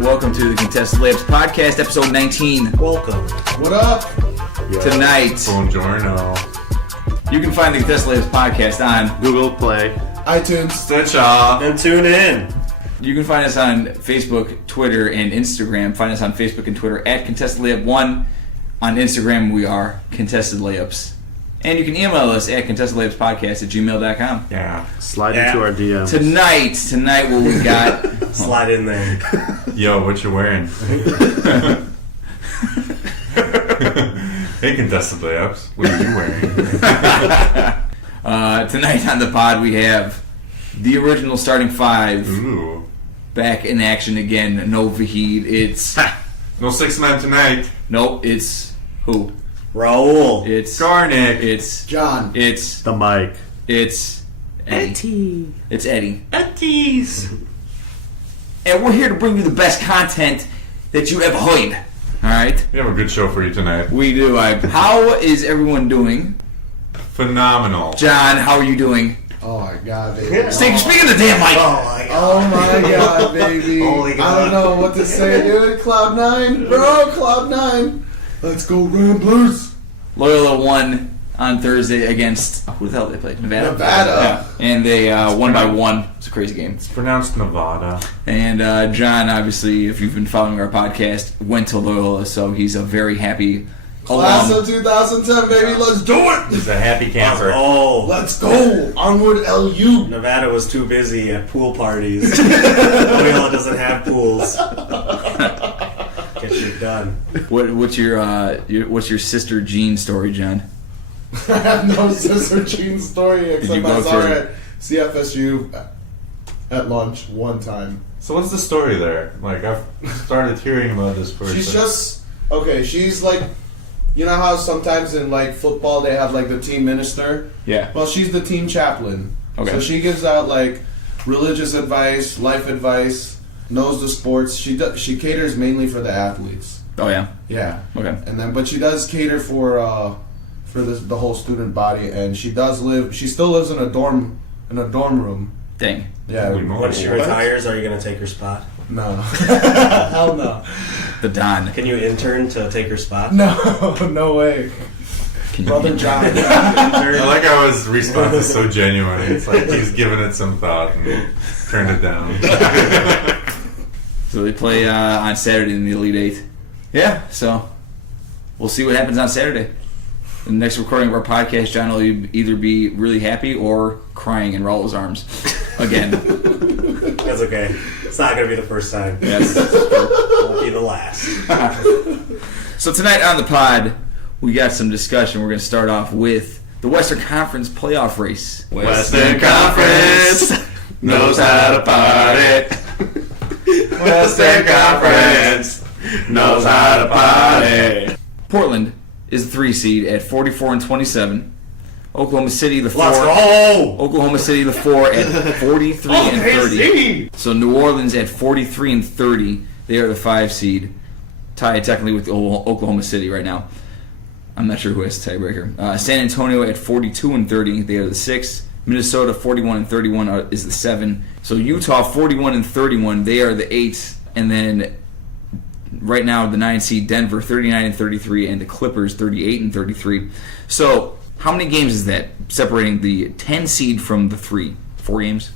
Welcome to the Contested Layups podcast, episode 19. Welcome. What up? Tonight, Buongiorno. you can find the Contested Layups podcast on Google Play, iTunes, Stitcher, And tune in. You can find us on Facebook, Twitter, and Instagram. Find us on Facebook and Twitter at Contested Layup 1. On Instagram, we are Contested Layups. And you can email us at contestedlayupspodcast@gmail.com. Yeah. Slide into our DMs. Tonight, what we got... Slide in there. Yo, what you wearing? Hey, Contested Layups, what are you wearing? Tonight on the pod, we have the original starting five. Ooh. Back in action again. No Vahid. It's... No 6-9 tonight. Nope, it's... Who? Raul. It's... Garnick. It's... John. It's... The mic. It's... Eddie. It's Eddie. Eddie's. And we're here to bring you the best content that you ever heard. Alright? We have a good show for you tonight. We do. How is everyone doing? Phenomenal. John, how are you doing? Oh my god, baby. Speaking of the damn mic. Oh my god. Oh my god, baby. Holy God. I don't know what to say, dude. Cloud9, bro. Cloud9. Let's go Ramblers. Loyola won on Thursday against... Who the hell did they play? Nevada? Nevada. Yeah. And they won by 1. It's a crazy game. It's pronounced Nevada. And John, obviously, if you've been following our podcast, went to Loyola, so he's a very happy Class alum. of 2010, baby. Let's do it. He's a happy camper. Oh. Let's go. Onward, LU. Nevada was too busy at pool parties. Loyola doesn't have pools. Get shit done. What's your sister Jean story, John? I have no sister Jean story except you go I saw through her it? at CFSU at lunch one time. So what's the story there? Like, I've started hearing about this person. She's just okay. She's like, you know how sometimes in like football they have like the team minister. Yeah. Well, she's the team chaplain. Okay. So she gives out like religious advice, life advice, knows the sports. She caters mainly for the athletes. Oh yeah. Yeah. Okay. And then, but she does cater for the whole student body, and she still lives in a dorm room. Dang. Yeah. Holy moly. When she retires, are you going to take her spot? No. Hell no. The Don. Can you intern to take her spot? No. No way. Brother John. I like how his response is so genuine. It's like he's given it some thought and turned it down. So they play on Saturday in the Elite Eight. Yeah. So we'll see what happens on Saturday. The next recording of our podcast, John will either be really happy or crying in Raul's arms again. That's okay. It's not going to be the first time. Yes. Won't be the last. So tonight on the pod, we got some discussion. We're going to start off with the Western Conference playoff race. Western Conference knows how to party. Western Conference knows how to party. Portland is the 3 seed at 44-27. Oklahoma City the 4. Let's go! Oklahoma City the 4 at 43-30. So New Orleans at 43-30. They are the 5 seed, tied technically with Oklahoma City right now. I'm not sure who has the tiebreaker. San Antonio at 42-30. They are the 6. Minnesota 41-31 is the 7. So Utah 41-31. They are the 8. And then right now the 9 seed Denver 39-33 and the Clippers 38-33. So how many games is that separating the 10 seed from the 3? 4 games?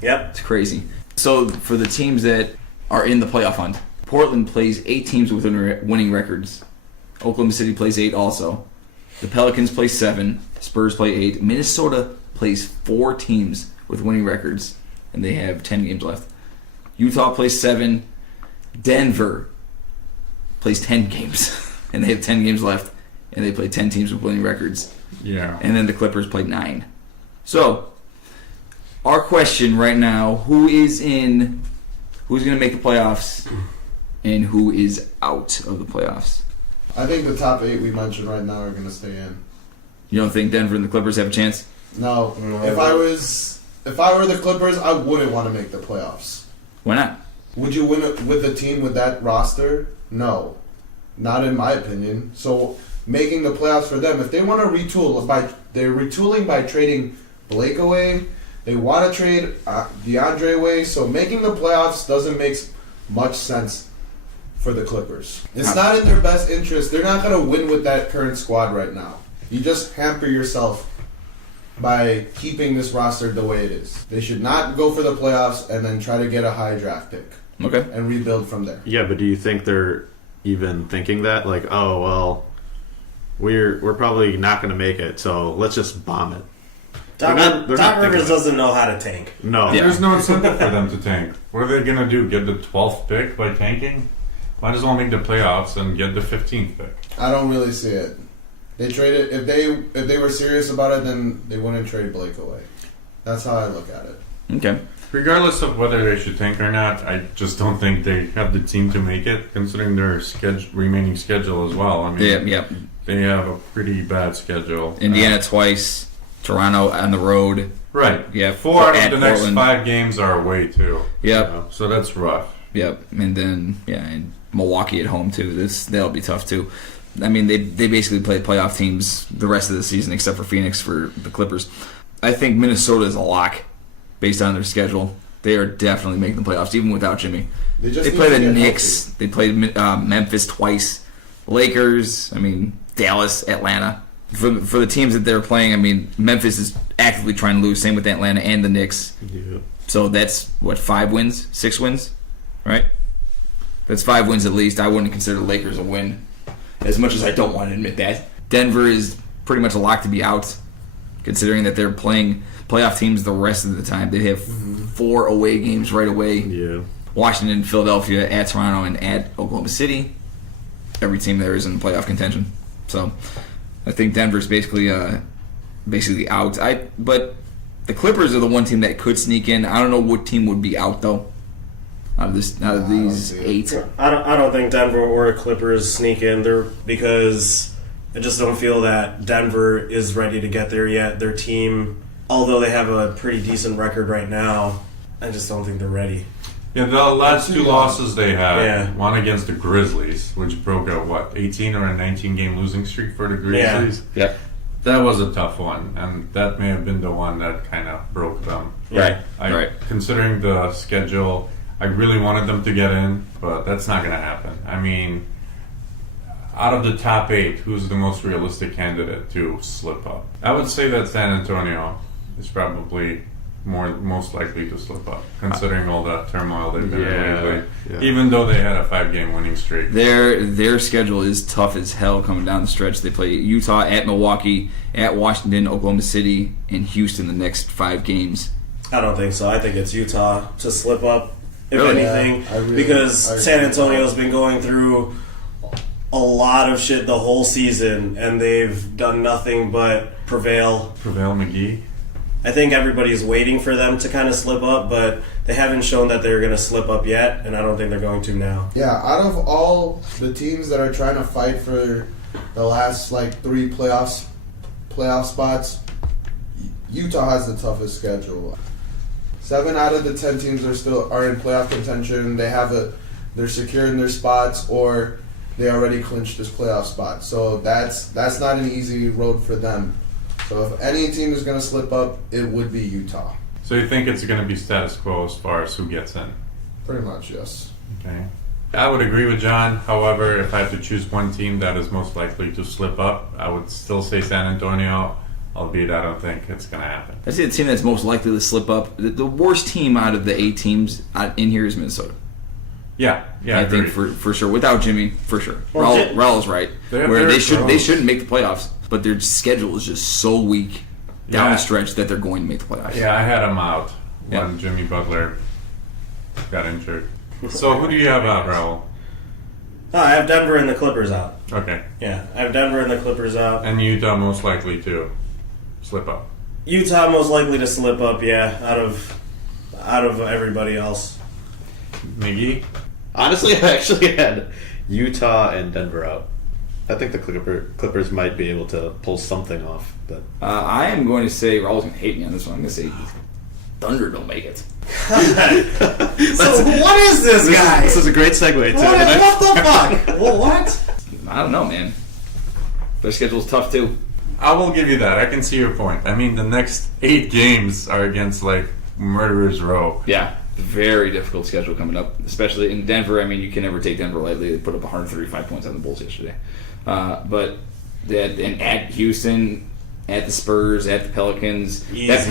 Yep. It's crazy. So for the teams that are in the playoff hunt, Portland plays 8 teams with winning records. Oklahoma City plays 8 also. The Pelicans play 7. Spurs play 8. Minnesota plays 4 teams with winning records, and they have 10 games left. Utah plays 7. Denver plays 10 games, and they have 10 games left, and they play 10 teams with winning records. Yeah. And then the Clippers played 9. So, our question right now, who's going to make the playoffs, and who is out of the playoffs? I think the top 8 we mentioned right now are going to stay in. You don't think Denver and the Clippers have a chance? No. If I were the Clippers, I wouldn't want to make the playoffs. Why not? Would you win it with a team with that roster? No. Not in my opinion. So making the playoffs for them, if they want to retool, they're retooling by trading Blake away. They want to trade DeAndre away. So making the playoffs doesn't make much sense for the Clippers. It's not in their best interest. They're not going to win with that current squad right now. You just hamper yourself by keeping this roster the way it is. They should not go for the playoffs and then try to get a high draft pick. Okay. And rebuild from there. Yeah, but do you think they're even thinking that? Like, oh, well, we're probably not going to make it, so let's just bomb it. Doc Rivers doesn't know how to tank. No. Yeah. There's no incentive for them to tank. What are they going to do? Get the 12th pick by tanking? Might as well make the playoffs and get the 15th pick. I don't really see it. They traded if they were serious about it, then they wouldn't trade Blake away. That's how I look at it. Okay. Regardless of whether they should tank or not, I just don't think they have the team to make it, considering their remaining schedule as well. I mean, they have a pretty bad schedule. Indiana twice, Toronto on the road. Right. Yeah. 4 out of the next Portland. 5 games are away too. Yep. So that's rough. Yep. And then and Milwaukee at home too. That'll be tough too. I mean, they basically play playoff teams the rest of the season except for Phoenix for the Clippers. I think Minnesota is a lock based on their schedule. They are definitely making the playoffs even without Jimmy. They play the Knicks. They played Memphis twice. Lakers. I mean, Dallas, Atlanta. For the teams that they're playing, I mean, Memphis is actively trying to lose. Same with Atlanta and the Knicks. Yeah. So that's, 5 wins? 6 wins? Right? That's 5 wins at least. I wouldn't consider the Lakers a win, as much as I don't want to admit that. Denver is pretty much a lock to be out, considering that they're playing playoff teams the rest of the time. They have 4 away games right away. Yeah. Washington, Philadelphia, at Toronto, and at Oklahoma City. Every team there is in playoff contention. So I think Denver's basically out. But the Clippers are the one team that could sneak in. I don't know what team would be out though. Out of these 8. I don't think Denver or Clippers sneak in there because I just don't feel that Denver is ready to get there yet. Their team, although they have a pretty decent record right now, I just don't think they're ready. Yeah, the last 2 losses they had, Yeah. one against the Grizzlies, which broke a 18 or a 19 game losing streak for the Grizzlies. Yeah. Yep. That was a tough one, and that may have been the one that kind of broke them. Right. Considering the schedule, I really wanted them to get in, but that's not going to happen. I mean, out of the top 8, who's the most realistic candidate to slip up? I would say that San Antonio is probably most likely to slip up, considering all the turmoil they've been in lately. Yeah. Even though they had a 5-game winning streak. Their schedule is tough as hell coming down the stretch. They play Utah, at Milwaukee, at Washington, Oklahoma City, and Houston the next 5 games. I don't think so. I think it's Utah to slip up, if Really? anything, because San Antonio's been going through a lot of shit the whole season, and they've done nothing but prevail. Prevail McGee. I think everybody's waiting for them to kind of slip up, but they haven't shown that they're going to slip up yet, and I don't think they're going to now. Yeah, out of all the teams that are trying to fight for the last 3 playoff spots, Utah has the toughest schedule. 7 out of the 10 teams are in playoff contention. They're secure in their spots, or they already clinched this playoff spot. So that's not an easy road for them. So if any team is going to slip up, it would be Utah. So you think it's going to be status quo as far as who gets in? Pretty much, yes. Okay. I would agree with John. However, if I had to choose one team that is most likely to slip up, I would still say San Antonio, albeit I don't think it's going to happen. I say the team that's most likely to slip up. The worst team out of the 8 teams in here is Minnesota. Yeah, I think for sure. Without Jimmy, for sure. Raul's right. They shouldn't make the playoffs, but their schedule is just so weak down the stretch that they're going to make the playoffs. Yeah, I had them out when Jimmy Butler got injured. So who do you have out, Raul? Oh, I have Denver and the Clippers out. Okay. Yeah, I have Denver and the Clippers out. And Utah most likely to slip up. Utah most likely to slip up, yeah, out of everybody else. McGee? Honestly, I actually had Utah and Denver out. I think the Clippers might be able to pull something off, but I am going to say Raul's going to hate me on this one. I'm going to say Thunder don't make it. So what is this guy? This is a great segue to What the fuck? Well, what? I don't know, man. Their schedule's tough too. I will give you that. I can see your point. I mean, the next 8 games are against, like, Murderers Row. Yeah, very difficult schedule coming up, especially in Denver. I mean, you can never take Denver lightly. They put up 135 points on the Bulls yesterday. But and at Houston, at the Spurs, at the Pelicans. Easy. That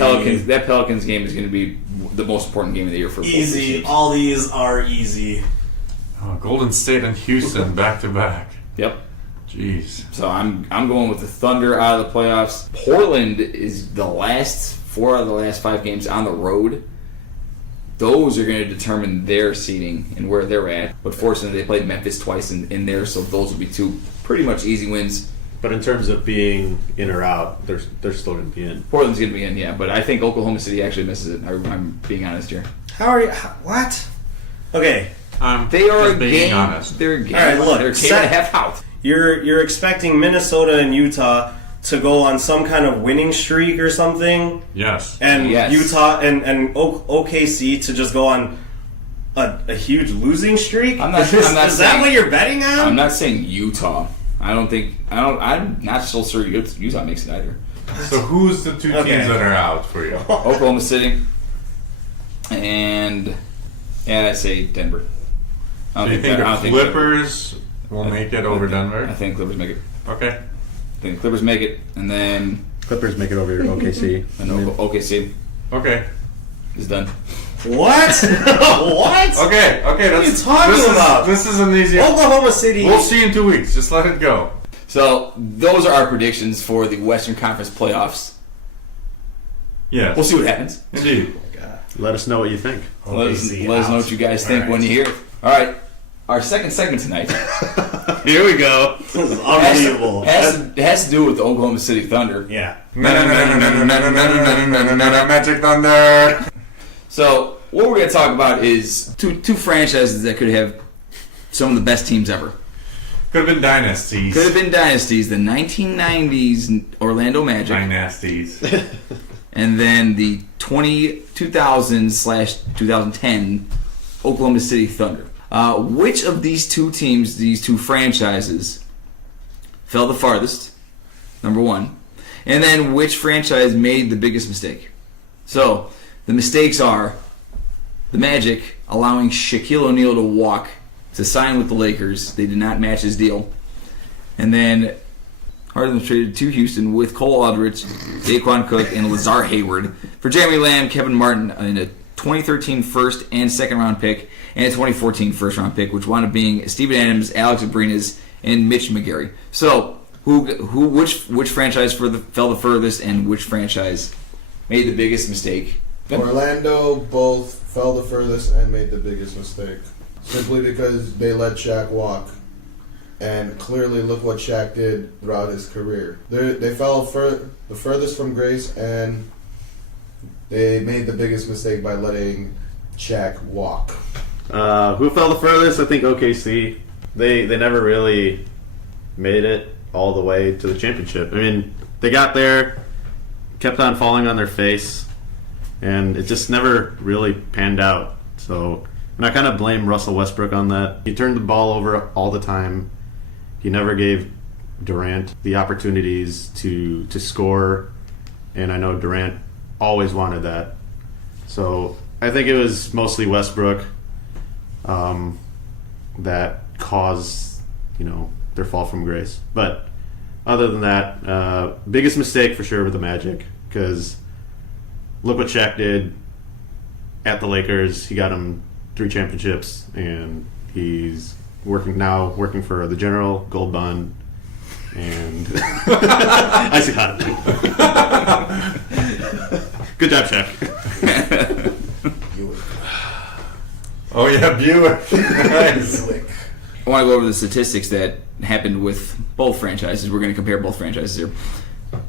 Pelicans game is going to be the most important game of the year for both Easy. teams. All these are easy. Oh, Golden State and Houston back-to-back. Yep. Jeez. So I'm going with the Thunder out of the playoffs. Portland is the last 4 out of the last 5 games on the road. Those are going to determine their seeding and where they're at. But fortunately, they played Memphis twice in there, so those will be 2 pretty much easy wins. but in terms of being in or out, they're still going to be in. Portland's going to be in, yeah. But I think Oklahoma City actually misses it. I'm being honest here. How are you? What? Okay. They are just a being game. honest. They're a game. All right, look, They're a game and a half out. You're expecting Minnesota and Utah to go on some kind of winning streak or something, Yes. and Yes. Utah and OKC to just go on a huge losing streak. I'm not Is saying- that what you're betting on? I'm not saying Utah. I'm not so sure Utah makes it either. So who's the 2 Okay. teams that are out for you? Oklahoma City and I say Denver. Do you think the Clippers will make it over I Denver? think Clippers make it. Okay. I think Clippers make it, and then Clippers make it over your OKC. OKC Okay. is done. What? What? Okay. What are you talking about? This is an easy. Oklahoma City. We'll see in 2 weeks. Just let it go. So those are our predictions for the Western Conference playoffs. Yes. We'll see what happens. Indeed. Let us know what you think. Let us know what you guys think All when right. you hear it. All right, our second segment tonight Here we go. This is unbelievable. has to do with the Oklahoma City Thunder. Yeah. Magic Thunder. So what we're going to talk about is two franchises that could have some of the best teams ever. Could have been dynasties. Could have been dynasties. The 1990s Orlando Magic. Dynasties. And then the 2000/2010 Oklahoma City Thunder. Which of these 2 teams, these 2 franchises, fell the farthest? Number 1. And then which franchise made the biggest mistake? So, the mistakes are the Magic allowing Shaquille O'Neal to walk to sign with the Lakers. They did not match his deal. And then Harden was traded to Houston with Cole Aldrich, Daquan Cook, and Lazar Hayward for Jeremy Lamb, Kevin Martin, and a 2013 first and second round pick, and a 2014 first round pick, which wound up being Steven Adams, Alex Abrinas, and Mitch McGarry. So, which franchise fell the furthest, and which franchise made the biggest mistake? Orlando both fell the furthest and made the biggest mistake. Simply because they let Shaq walk. And clearly look what Shaq did throughout his career. They fell the furthest from grace, and they made the biggest mistake by letting Shaq walk. Who fell the furthest? I think OKC. They never really made it all the way to the championship. I mean, they got there, kept on falling on their face, and it just never really panned out. So, and I kind of blame Russell Westbrook on that. He turned the ball over all the time. He never gave Durant the opportunities to score, and I know Durant always wanted that. So I think it was mostly Westbrook that caused, their fall from grace. But other than that, biggest mistake for sure with the Magic, because look what Shaq did at the Lakers. He got him 3 championships, and he's working for the General Gold Bond, and I see how to do. Good job, Shaq. Oh yeah, Buick. Nice. I want to go over the statistics that happened with both franchises. We're going to compare both franchises here.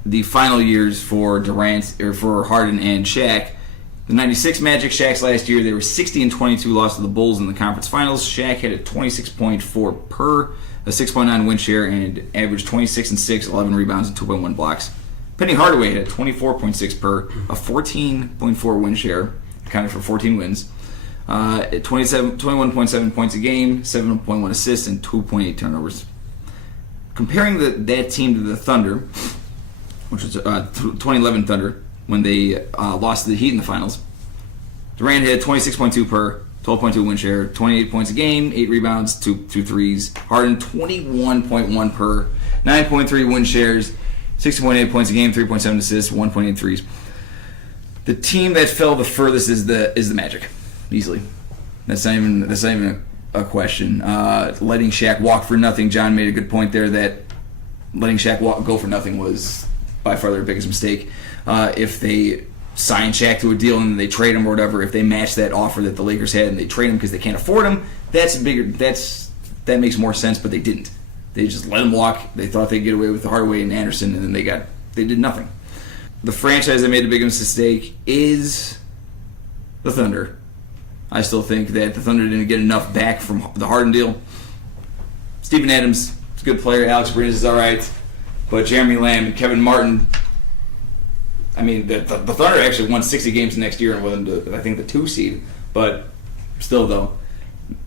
The final years for Harden and Shaq. The 96 Magic, Shaq's last year, they were 60-22, lost to the Bulls in the conference finals. Shaq had a 26.4 per, a 6.9 win share, and averaged 26-6, 11 rebounds, and 2.1 blocks. Penny Hardaway had a 24.6 per, a 14.4 win share, accounted for 14 wins, at 21.7 points a game, 7.1 assists, and 2.8 turnovers. Comparing that team to the Thunder, which was 2011 Thunder, when they lost to the Heat in the finals. Durant had 26.2 per, 12.2 win share, 28 points a game, 8 rebounds, 2 threes. Harden 21.1 per, 9.3 win shares, 16.8 points a game, 3.7 assists, 1.8 threes. The team that fell the furthest is the Magic, easily. That's not even a question. Letting Shaq walk for nothing. John made a good point there that letting Shaq go for nothing was by far their biggest mistake. If they sign Shaq to a deal and they trade him or whatever, if they match that offer that the Lakers had and they trade him because they can't afford him, that makes more sense. But they didn't. They just let him walk. They thought they'd get away with the Hardaway and Anderson, and then they did nothing. The franchise that made the biggest mistake is the Thunder. I still think that the Thunder didn't get enough back from the Harden deal. Steven Adams is a good player. Alex Bridges is all right. But Jeremy Lamb and Kevin Martin, I mean, the Thunder actually won 60 games next year and went into, I think, the 2 seed. But still, though,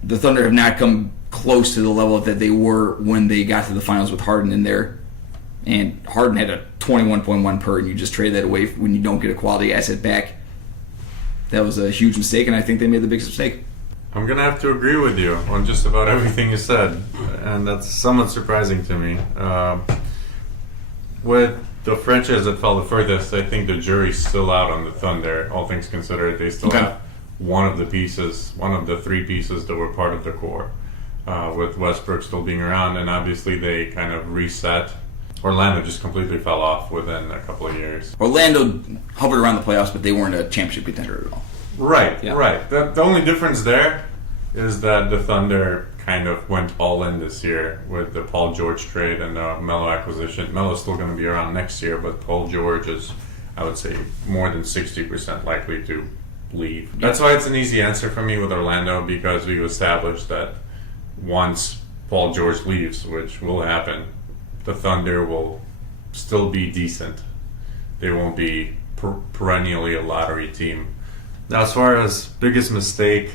the Thunder have not come close to the level that they were when they got to the finals with Harden in there. And Harden had a 21.1 per, and you just trade that away when you don't get a quality asset back. That was a huge mistake, and I think they made the biggest mistake. I'm going to have to agree with you on just about everything you said, and that's somewhat surprising to me. With the franchise that fell the furthest, I think the jury's still out on the Thunder, all things considered. They still have one of the 3 pieces that were part of the core, with Westbrook still being around, and obviously they kind of reset. Orlando just completely fell off within a couple of years. Orlando hovered around the playoffs, but they weren't a championship contender at all. Right, yeah. Right. The only difference there is that the Thunder kind of went all in this year with the Paul George trade and the Melo acquisition. Melo's still going to be around next year, but Paul George is, I would say, more than 60% likely to leave. Yeah. That's why it's an easy answer for me with Orlando, because we've established that once Paul George leaves, which will happen, the Thunder will still be decent. They won't be perennially a lottery team. Now, as far as biggest mistake,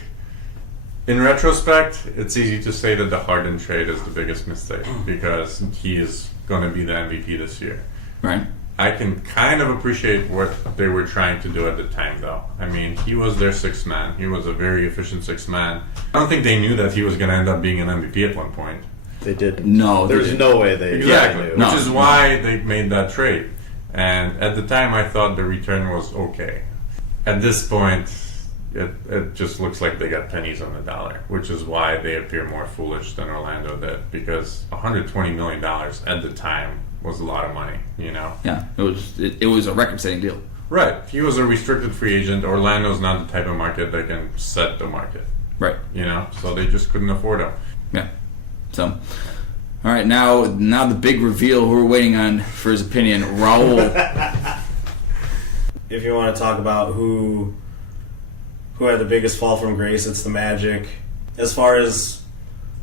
in retrospect, it's easy to say that the Harden trade is the biggest mistake because he is going to be the MVP this year. Right. I can kind of appreciate what they were trying to do at the time, though. I mean, he was their 6th man. He was a very efficient 6th man. I don't think they knew that he was going to end up being an MVP at one point. They didn't. No. There's no way they Exactly. knew. Which is why they made that trade. And at the time, I thought the return was okay. At this point, it just looks like they got pennies on the dollar, which is why they appear more foolish than Orlando did, because $120 million at the time was a lot of money, you know? Yeah, it was a record-setting deal. Right. He was a restricted free agent. Orlando's not the type of market that can set the market. Right. You know? So they just couldn't afford him. Yeah. So, all right, now the big reveal who we're waiting on for his opinion, Raul. If you want to talk about who had the biggest fall from grace, it's the Magic. As far as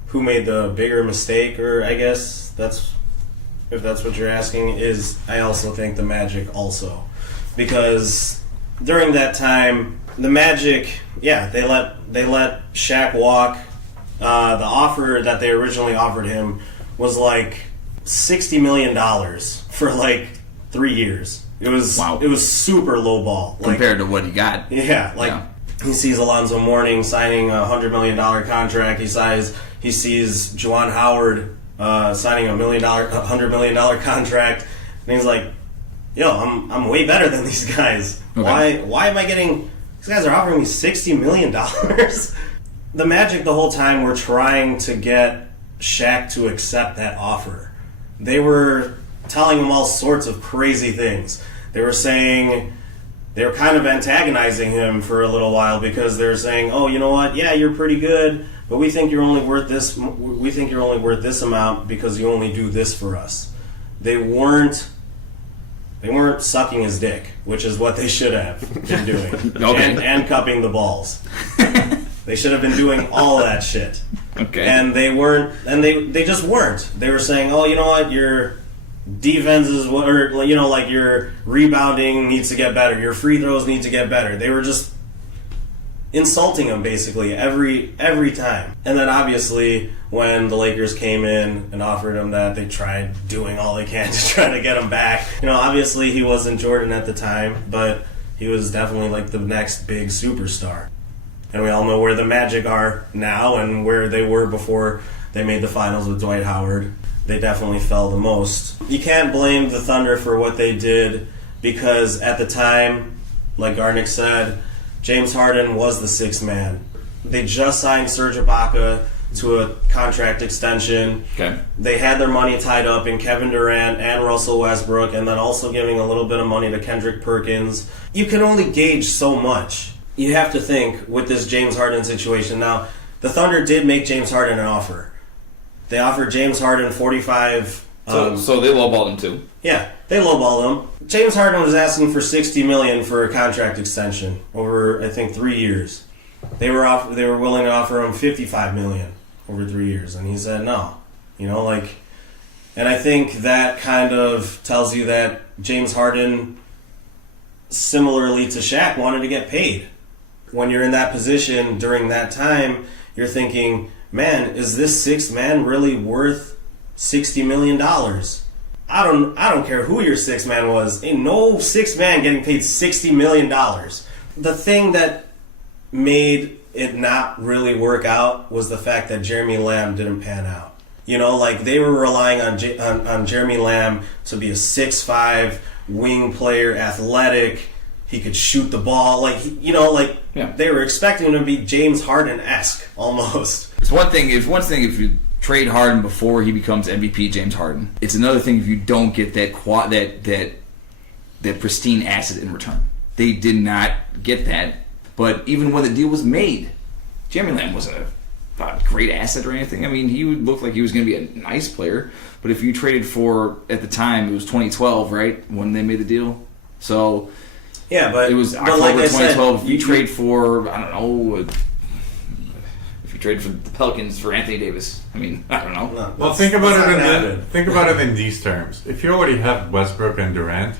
who made the bigger mistake, or I guess if that's what you're asking, is I also think the Magic also. Because during that time, the Magic, they let Shaq walk. The offer that they originally offered him was like $60 million for like 3 years. It was It was super low ball Compared to what he got. Yeah, he sees Alonzo Mourning signing a $100 million contract. He sees Juwan Howard signing a $100 million contract, and he's like, "Yo, I'm way better than these guys. Okay. Why am I getting? These guys are offering me $60 million." The Magic the whole time were trying to get Shaq to accept that offer. They were telling him all sorts of crazy things. They were saying, they were kind of antagonizing him for a little while because they're saying, "Oh, you know what? Yeah, you're pretty good, but we think you're only worth this. We think you're only worth this amount because you only do this for us." They weren't sucking his dick, which is what they should have been doing, Okay. and cupping the balls. They should have been doing all that shit. Okay. And they weren't, and they just weren't. They were saying, "Oh, you know what? Your defense is, or you know, like your rebounding needs to get better. Your free throws need to get better." They were just insulting him basically every time. And then obviously when the Lakers came in and offered him that, they tried doing all they can to try to get him back. You know, obviously he wasn't Jordan at the time, but he was definitely like the next big superstar. And we all know where the Magic are now and where they were before they made the finals with Dwight Howard. They definitely fell the most. You can't blame the Thunder for what they did because at the time, like Garnick said, James Harden was the sixth man. They just signed Serge Ibaka to a contract extension. Okay. They had their money tied up in Kevin Durant and Russell Westbrook, and then also giving a little bit of money to Kendrick Perkins. You can only gauge so much. You have to think with this James Harden situation. Now, the Thunder did make James Harden an offer. They offered James Harden 45. So they lowballed him too. Yeah, they lowballed him. James Harden was asking for $60 million for a contract extension over, I think, 3 years. They were willing to offer him $55 million over 3 years, and he said no. You know, like, and I think that kind of tells you that James Harden, similarly to Shaq, wanted to get paid. When you're in that position during that time, you're thinking, man, is this sixth man really worth $60 million? I don't care who your sixth man was. Ain't no sixth man getting paid $60 million. The thing that made it not really work out was the fact that Jeremy Lamb didn't pan out. You know, like they were relying on Jeremy Lamb to be a 6'5" wing player, athletic. He could shoot the ball. Like, Yeah. They were expecting him to be James Harden-esque almost. It's one thing if you trade Harden before he becomes MVP James Harden. It's another thing if you don't get that pristine asset in return. They did not get that. But even when the deal was made, Jeremy Lamb wasn't a great asset or anything. I mean, he looked like he was going to be a nice player. But if you traded for, at the time, it was 2012, right, when they made the deal? So yeah, but it was but October like I 2012. said, If you trade for, I don't know, if you trade for the Pelicans for Anthony Davis, I mean, I don't know. No, Well, that's think about not gonna it happen. think about it in these terms. If you already have Westbrook and Durant,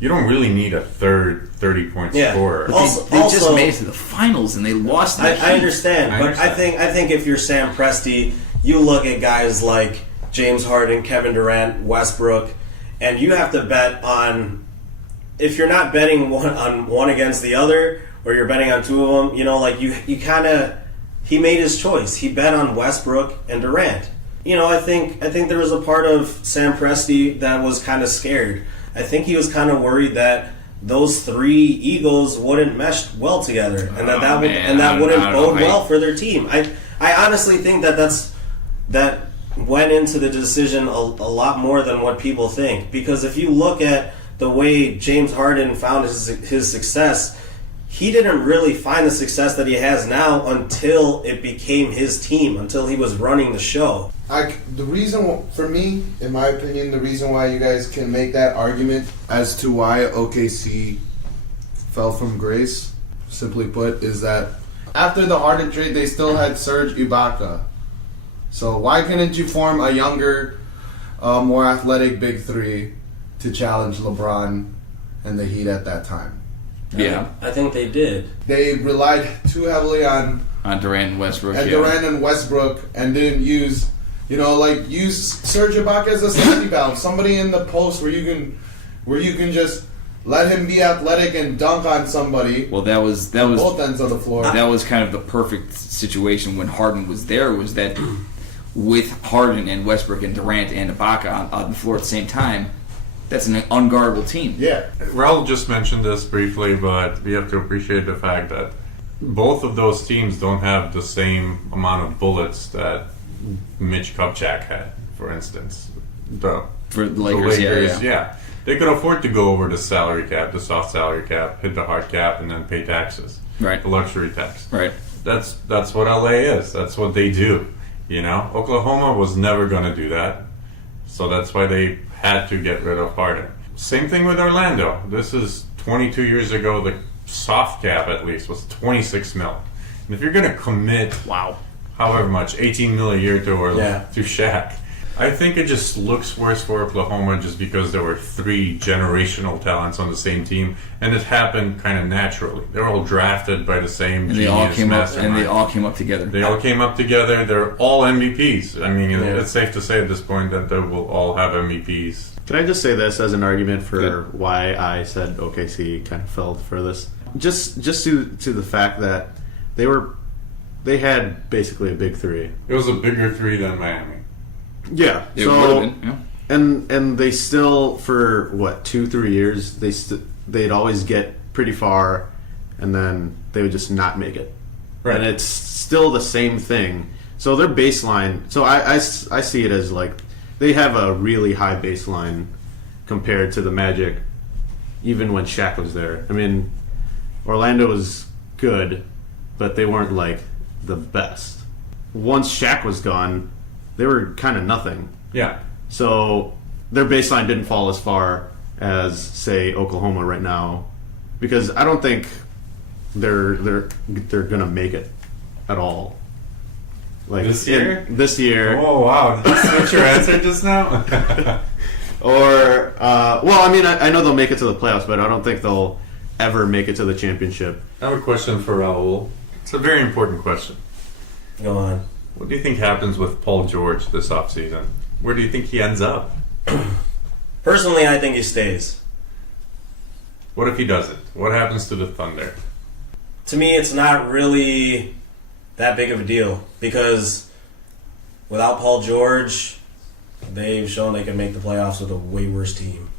you don't really need a third 30-point Yeah. scorer. They just made it to the finals and they lost that I understand, I but understand. I think if you're Sam Presti, you look at guys like James Harden, Kevin Durant, Westbrook, and you have to bet on. If you're not betting one against the other, or you're betting on two of them, you know, like you kind of. He made his choice. He bet on Westbrook and Durant. You know, I think there was a part of Sam Presti that was kind of scared. I think he was kind of worried that those three egos wouldn't mesh well together, and that wouldn't bode well for their team. I honestly think that went into the decision a lot more than what people think, because if you look at the way James Harden found his success, he didn't really find the success that he has now until it became his team, until he was running the show. The reason, for me, in my opinion, the reason why you guys can make that argument as to why OKC fell from grace, simply put, is that after the Harden trade, they still had Serge Ibaka. So why couldn't you form a younger, more athletic big three to challenge LeBron and the Heat at that time? Yeah. I think they did. They relied too heavily on Durant and Westbrook. Durant and Westbrook, and didn't use Serge Ibaka as a safety valve, somebody in the post where you can just let him be athletic and dunk on somebody. Well, that was both ends of the floor. That was kind of the perfect situation when Harden was there. Was that with Harden and Westbrook and Durant and Ibaka on the floor at the same time? That's an unguardable team. Yeah. Raul just mentioned this briefly, but we have to appreciate the fact that both of those teams don't have the same amount of bullets that Mitch Kupchak had, for instance. For the Lakers, yeah. They could afford to go over the salary cap, the soft salary cap, hit the hard cap, and then pay taxes. Right. The luxury tax. Right. That's what LA is. That's what they do. You know, Oklahoma was never going to do that, so that's why they had to get rid of Harden. Same thing with Orlando. This is 22 years ago. The soft cap, at least, was 26 mil. And if you're going to commit, however much, 18 mil a year to Shaq, I think it just looks worse for Oklahoma just because there were 3 generational talents on the same team, and it happened kind of naturally. They were all drafted by the same and they all came up together. They all came up together. They're all MVPs. I mean, it's safe to say at this point that they will all have MVPs. Can I just say this as an argument for why I said OKC kind of fell furthest? Just to the fact that they had basically a big 3. It was a bigger 3 than Miami. Yeah. It would have been, and they still for 2-3 years they'd always get pretty far, and then they would just not make it. Right. And it's still the same thing. So their baseline. So I see it as like they have a really high baseline compared to the Magic, even when Shaq was there. I mean, Orlando was good, but they weren't like the best. Once Shaq was gone, they were kind of nothing. Yeah. So their baseline didn't fall as far as, say, Oklahoma right now, because I don't think they're gonna make it at all. Like this year. This year. Oh wow! Did you switch your answer just now? Or well, I mean, I know they'll make it to the playoffs, but I don't think they'll ever make it to the championship. I have a question for Raul. It's a very important question. Go on. What do you think happens with Paul George this offseason? Where do you think he ends up? Personally, I think he stays. What if he doesn't? What happens to the Thunder? To me, it's not really that big of a deal because without Paul George, they've shown they can make the playoffs with a way worse team.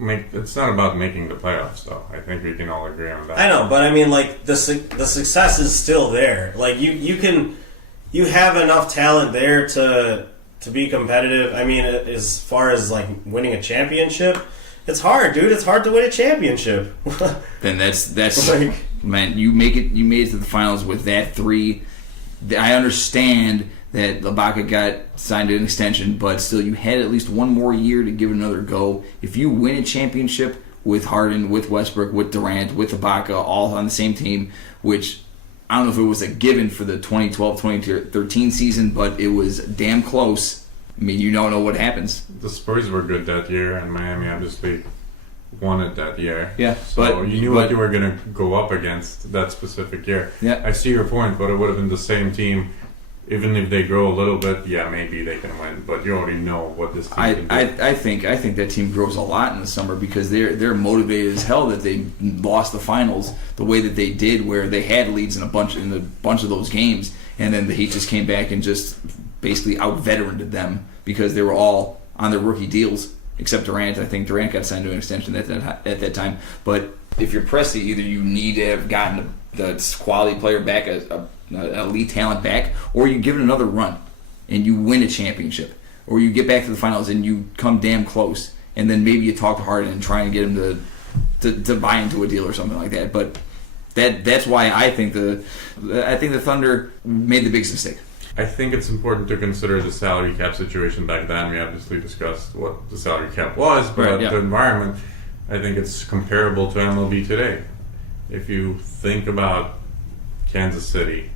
It's not about making the playoffs, though. I think we can all agree on that. I know, but I mean, like the success is still there. Like you have enough talent there to be competitive. I mean, as far as like winning a championship, it's hard, dude. It's hard to win a championship. Then that's like, man. You made it to the finals with that 3. I understand that Ibaka got signed to an extension, but still, you had at least one more year to give it another go. If you win a championship with Harden, with Westbrook, with Durant, with Ibaka, all on the same team, which I don't know if it was a given for the 2012-2013 season, but it was damn close. I mean, you don't know what happens. The Spurs were good that year, and Miami obviously won it that year. Yeah, so you knew what you were going to go up against that specific year. Yeah. I see your point, but it would have been the same team. Even if they grow a little bit, maybe they can win. But you already know what this team can do. I think that team grows a lot in the summer because they're motivated as hell that they lost the finals the way that they did, where they had leads in a bunch of those games, and then the Heat just came back and just basically out-veteraned them because they were all on their rookie deals except Durant. I think Durant got signed to an extension at that time. But if you're Presti, either you need to have gotten the quality player back, an elite talent back, or you give it another run and you win a championship, or you get back to the finals and you come damn close, and then maybe you talk to Harden and try and get him to buy into a deal or something like that. But that's why I think the Thunder made the biggest mistake. I think it's important to consider the salary cap situation back then. We obviously discussed what the salary cap was, but the environment, I think it's comparable to MLB today. If you think about Kansas City,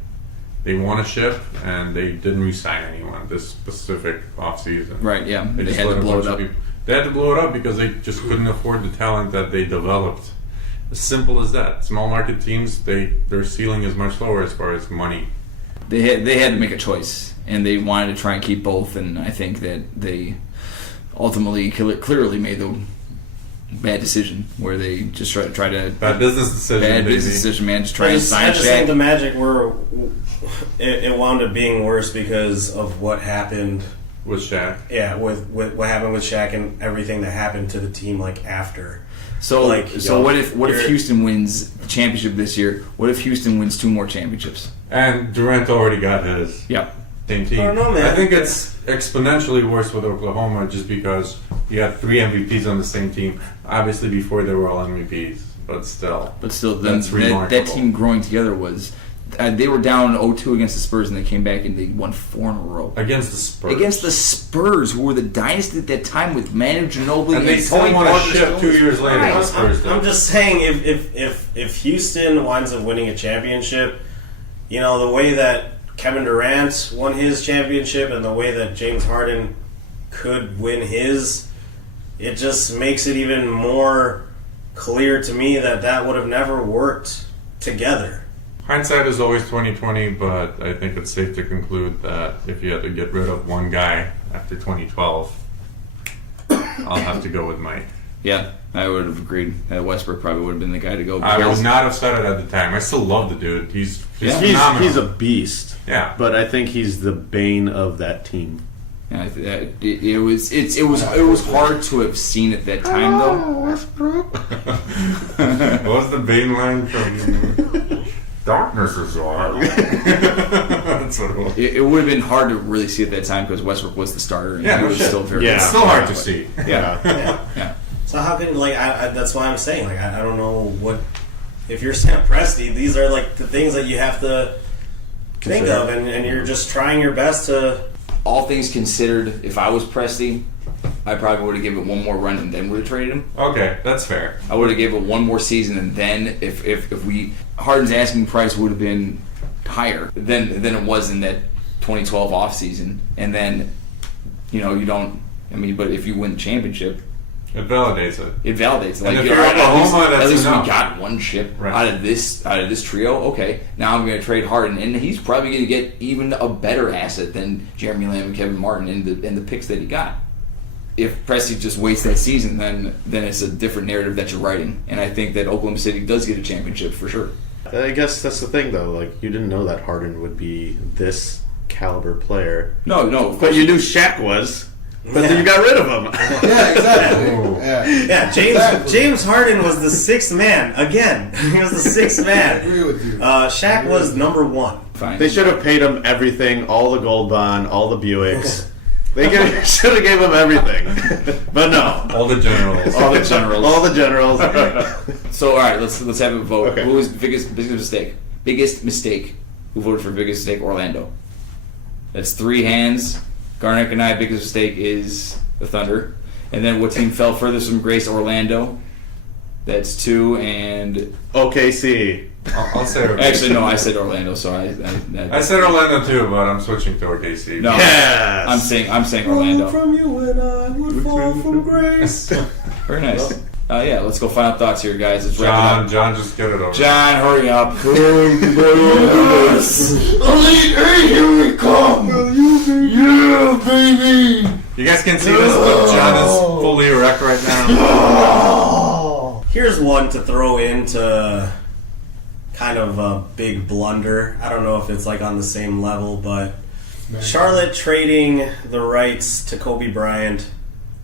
they won a ship and they didn't re-sign anyone this specific offseason. Right, yeah. They had to blow it up. They had to blow it up because they just couldn't afford the talent that they developed. As simple as that. Small market teams, their ceiling is much lower as far as money. They had to make a choice, and they wanted to try and keep both, and I think that they ultimately clearly made the bad decision where they just try to bad business decision, man. Just try and sign Shaq. I just think the Magic it wound up being worse because of what happened with Shaq. Yeah, with what happened with Shaq and everything that happened to the team after. So what if Houston wins the championship this year? What if Houston wins 2 more championships? And Durant already got his. Yep. Same team. I don't know, man. I think it's exponentially worse with Oklahoma just because you had 3 MVPs on the same team. Obviously, before they were all MVPs, but still. That's that team growing together was. They were down 0-2 against the Spurs, and they came back and they won 4 in a row. Against the Spurs. Against the Spurs, who were the dynasty at that time with Manu Ginobili and they still won a ship 2 years later. I'm just saying, if Houston winds up winning a championship, you know, the way that Kevin Durant won his championship and the way that James Harden could win his, it just makes it even more clear to me that would have never worked together. Hindsight is always 20/20, but I think it's safe to conclude that if you had to get rid of one guy after 2012, I'll have to go with Mike. Yeah, I would have agreed. Westbrook probably would have been the guy to go. I would not have said it at the time. I still love the dude. He's phenomenal. He's a beast. Yeah, but I think he's the bane of that team. Yeah, it was hard to have seen at that time, though. What was the Bane line from? Darkness is all. That's what it was. It would have been hard to really see at that time because Westbrook was the starter. And he was still very it's still hard to see. Yeah. So how can that's why I'm saying I don't know what if you're Sam Presti, these are like the things that you have to think of, and you're just trying your best to. All things considered, if I was Presti, I probably would have given it one more run and then would have traded him. Okay, that's fair. I would have given it one more season, and then if Harden's asking price would have been higher than it was in that 2012 offseason, and then but if you win the championship, it validates it. It validates it. And if you're Oklahoma, that's at least enough. We got one chip right. out of this trio. Okay, now I'm going to trade Harden, and he's probably going to get even a better asset than Jeremy Lamb and Kevin Martin in the picks that he got. If Presti just waits that season, then it's a different narrative that you're writing, and I think that Oklahoma City does get a championship for sure. I guess that's the thing, though. Like, you didn't know that Harden would be this caliber player. No, but you knew Shaq was. But then you got rid of him. Yeah, exactly. Yeah, James Harden was the 6th man. Again, he was the 6th man. I agree with you. Shaq was number 1. Fine. They should have paid him everything, all the Gold Bond, all the Buicks. They should have gave him everything. But no. All the generals. All the generals. So, all right, let's have a vote. Okay. Who was biggest mistake? Biggest mistake. Who voted for biggest mistake? Orlando. That's 3 hands. Garnick and I, biggest mistake is the Thunder. And then what team fell furthest from grace? Orlando. That's 2, and OKC. I'll say OKC. Actually, no, I said Orlando, so I said Orlando too, but I'm switching to OKC. No, yes! I'm saying Orlando. From you and I would fall from grace. Very nice. Yeah, let's go. Final thoughts here, guys. Let's wrap it up. John, just get it over. John, hurry up. Yes! Elite 8, here we come! Yeah, baby! You guys can see this, but John is fully erect right now. Here's one to throw into kind of a big blunder. I don't know if it's like on the same level, but Charlotte trading the rights to Kobe Bryant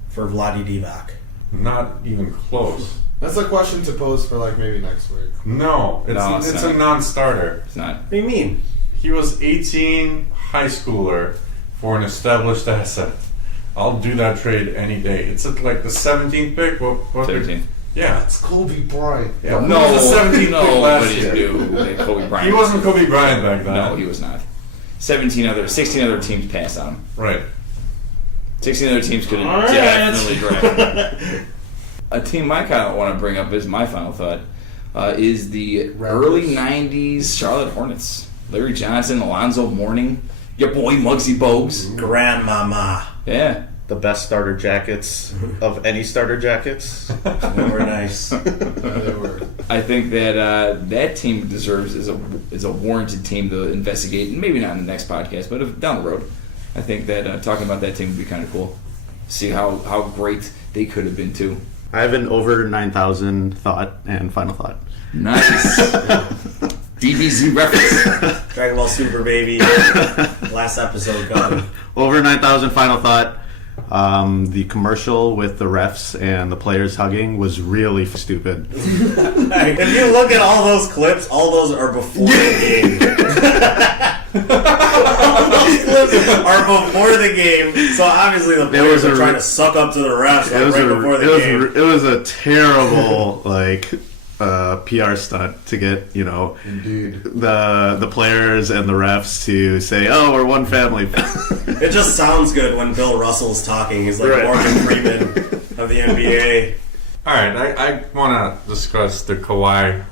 for Vlade Divac. Not even close. That's a question to pose for like maybe next week. No, it's a non-starter. It's not. What do you mean? He was 18, high schooler, for an established asset. I'll do that trade any day. It's at like the 17th pick. What 17th. Yeah. It's Kobe Bryant. Yeah. No, He was the 17th pick last nobody year. knew that Kobe Bryant. He wasn't Kobe Bryant back then. No, he was not. 16 other teams passed on him. Right. 16 other teams could have All right. definitely drafted. A team I kind of want to bring up as my final thought is the early 90s Charlotte Hornets. Larry Johnson, Alonzo Mourning, your boy Muggsy Bogues. Grandmama. Yeah. The best starter jackets of any starter jackets. They were nice. They were. I think that that team deserves is a warranted team to investigate, and maybe not in the next podcast, but down the road. I think that talking about that team would be kind of cool. See how great they could have been too. I have an over 9,000 thought and final thought. Nice. DBZ reference. Dragon Ball Super, baby. Last episode gone. Over 9,000 final thought. The commercial with the refs and the players hugging was really stupid. If you look at all those clips, all those are before the game. those clips are before the game, so obviously the players are trying to suck up to the refs before the game. It was a terrible PR stunt to get Indeed. the players and the refs to say, "Oh, we're one family." It just sounds good when Bill Russell's talking. He's like Morgan Freeman of the NBA. All right, I want to discuss the Kawhi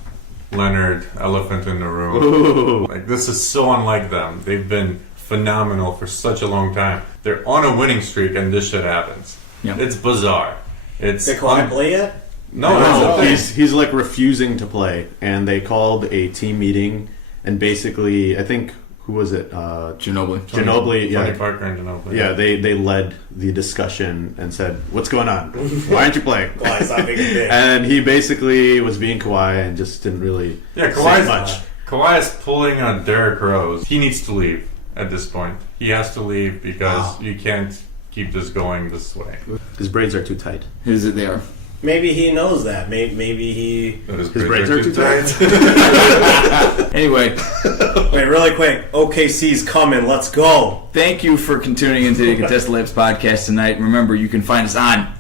Leonard elephant in the room. Ooh. Like, this is so unlike them. They've been phenomenal for such a long time. They're on a winning streak, and this shit happens. Yeah. It's bizarre. Did Kawhi play yet? No, He's like refusing to play, and they called a team meeting, and basically, I think who was it? Ginobili. Ginobili, yeah. Tony Parker and Ginobili. Yeah, they led the discussion and said, "What's going on? Why aren't you playing?" Kawhi's not being a dick. And he basically was being Kawhi and just didn't really say much. Kawhi is pulling on Derrick Rose. He needs to leave at this point. He has to leave because you can't keep this going this way. His braids are too tight. They are. Maybe he knows that. Maybe he... His braids are too tight. Anyway, Wait, really quick. OKC's coming. Let's go. thank you for tuning into the Contested Layups podcast tonight. Remember, you can find us on,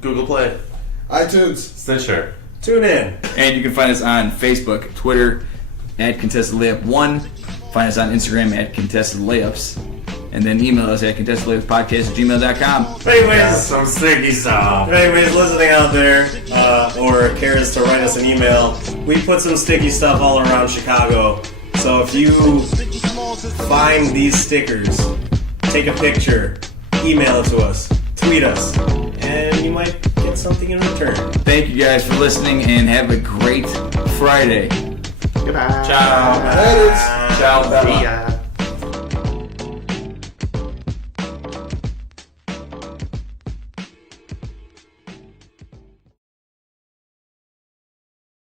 Google Play. iTunes. Stitcher. Tune in. and you can find us on Facebook, Twitter, at Contested Layup 1. Find us on Instagram at Contested Layups. And then email us at contestedlayupspodcast@gmail.com. Anyways, Some sticky stuff. if anybody's listening out there or cares to write us an email, we put some sticky stuff all around Chicago. So if you find these stickers, take a picture, email it to us, tweet us, and you might get something in return. Thank you guys for listening, and have a great Friday. Goodbye. Ciao. Laters. Ciao, Bella. See ya.